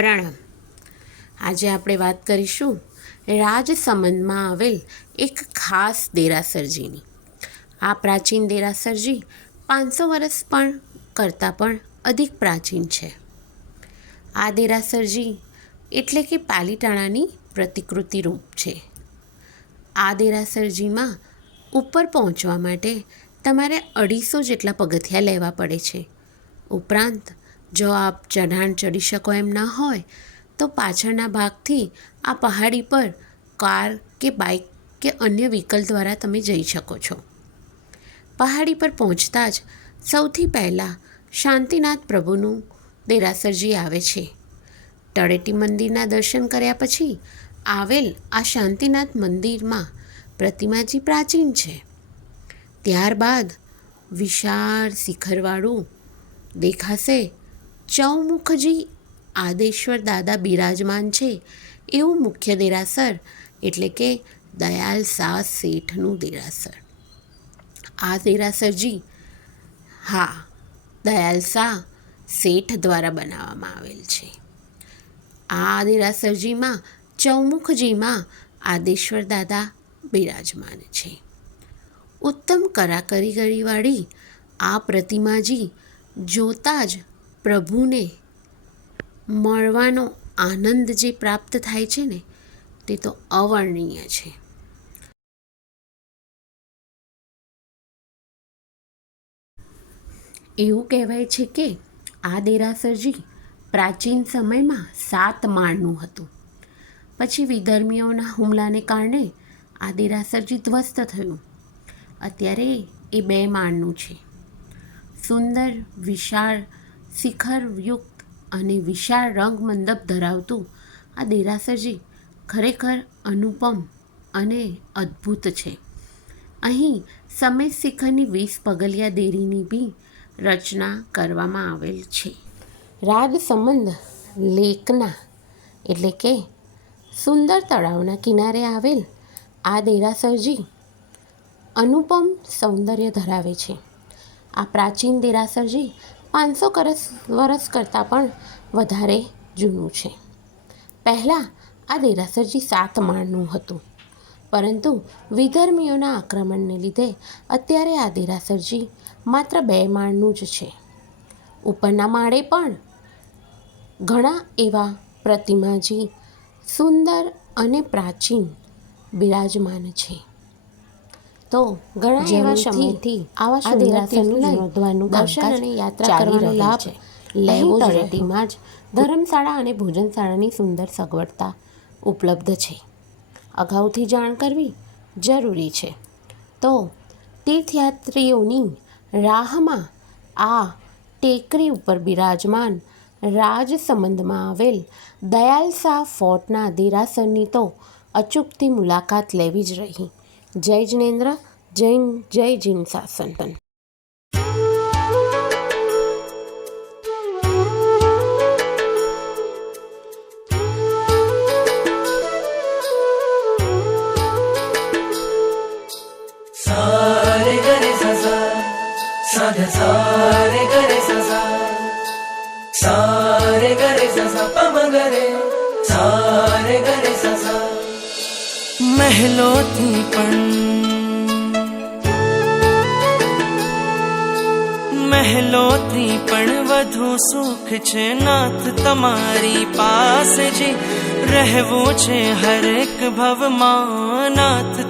પ્રણામ. આજે આપણે વાત કરીશું રાજસમંદમાં આવેલ એક ખાસ દેરાસરજીની. આ પ્રાચીન દેરાસરજી 500 વર્ષ કરતાં પણ અધિક પ્રાચીન છે. આ દેરાસરજી એટલે કે પાલીતાણાની પ્રતિકૃતિ રૂપ છે. આ દેરાસરજીમાં ઉપર પહોંચવા માટે તમારે 250 જેટલા પગથિયાં લેવા પડે છે. ઉપરાંત જો આપ ચઢાણ ચડી શકો એમ ના હોય તો પાછળના ભાગથી આ પહાડી પર કાર કે બાઇક કે અન્ય વ્હીકલ દ્વારા તમે જઈ શકો છો. પહાડી પર પહોંચતા જ સૌથી પહેલાં શાંતિનાથ પ્રભુનું દેરાસરજી આવે છે. તળેટી મંદિરના દર્શન કર્યા પછી આવેલ આ શાંતિનાથ મંદિરમાં પ્રતિમાજી પ્રાચીન છે. ત્યારબાદ વિશાળ શિખરવાળું દેખાશે ચૌમુખજી આદેશ્વર દાદા બિરાજમાન છે એવું મુખ્ય દેરાસર એટલે કે દયાલ શાહ શેઠનું દેરાસર. આ દેરાસરજી દયાલ શાહ શેઠ દ્વારા બનાવવામાં આવેલ છે. આ દેરાસરજીમાં ચૌમુખજીમાં આદેશ્વર દાદા બિરાજમાન છે. ઉત્તમ કરાકારીવાળી આ પ્રતિમાજી જોતાં જ પ્રભુને મળવાનો આનંદ જે પ્રાપ્ત થાય છે ને તે તો અવર્ણનીય છે. એવું કહેવાય છે કે આ દેરાસરજી પ્રાચીન સમયમાં 7 માળનું હતું. પછી વિધર્મીઓના હુમલાને કારણે આ દેરાસરજી ધ્વસ્ત થયું. અત્યારે એ 2 માળનું છે. સુંદર વિશાળ શિખરયુક્ત અને વિશાળ રંગ મંડપ ધરાવતું આ દેરાસરજી ખરેખર અનુપમ અને અદ્ભુત છે. અહીં સમેત શિખરની 20 પગલિયા દેરીની બી રચના કરવામાં આવેલ છે. રાજસમંદ લેકના એટલે કે સુંદર તળાવના કિનારે આવેલ આ દેરાસરજી અનુપમ સૌંદર્ય ધરાવે છે. આ પ્રાચીન દેરાસરજી 500 વર્ષ કરતાં પણ વધારે જૂનું છે. પહેલાં આ દેરાસરજી 7 માળનું હતું, પરંતુ વિધર્મીઓના આક્રમણને લીધે અત્યારે આ દેરાસરજી માત્ર 2 માળનું જ છે. ઉપરના માળે પણ ઘણા એવા પ્રતિમાજી સુંદર અને પ્રાચીન બિરાજમાન છે. તો ઘણા એવા સમયથી આવા દેરાસરનું જીર્ણોદ્ધારનું દર્શન અને યાત્રા કરવાનો લાભ લેવો તળેટીમાં જ ધર્મશાળા અને ભોજનશાળાની સુંદર સગવડતા ઉપલબ્ધ છે. અગાઉથી જાણ કરવી જરૂરી છે. તો તીર્થયાત્રીઓની રાહમાં આ ટેકરી ઉપર બિરાજમાન રાજસમંદમાં આવેલ દયાલ શાહ ફોર્ટના દેરાસરની તો અચૂકથી મુલાકાત લેવી જ રહી. જય જિનેન્દ્ર, જય જીન શાસન. सारे गरे ससा साधे सारे गरे ससा सारे गरे ससा पम गरे सारे गरे ससा મહેલોથી પણ વધુ સુખ છે નાથ તમારી પાસે જે રહેવું છે હરેક ભવમાં નાથ.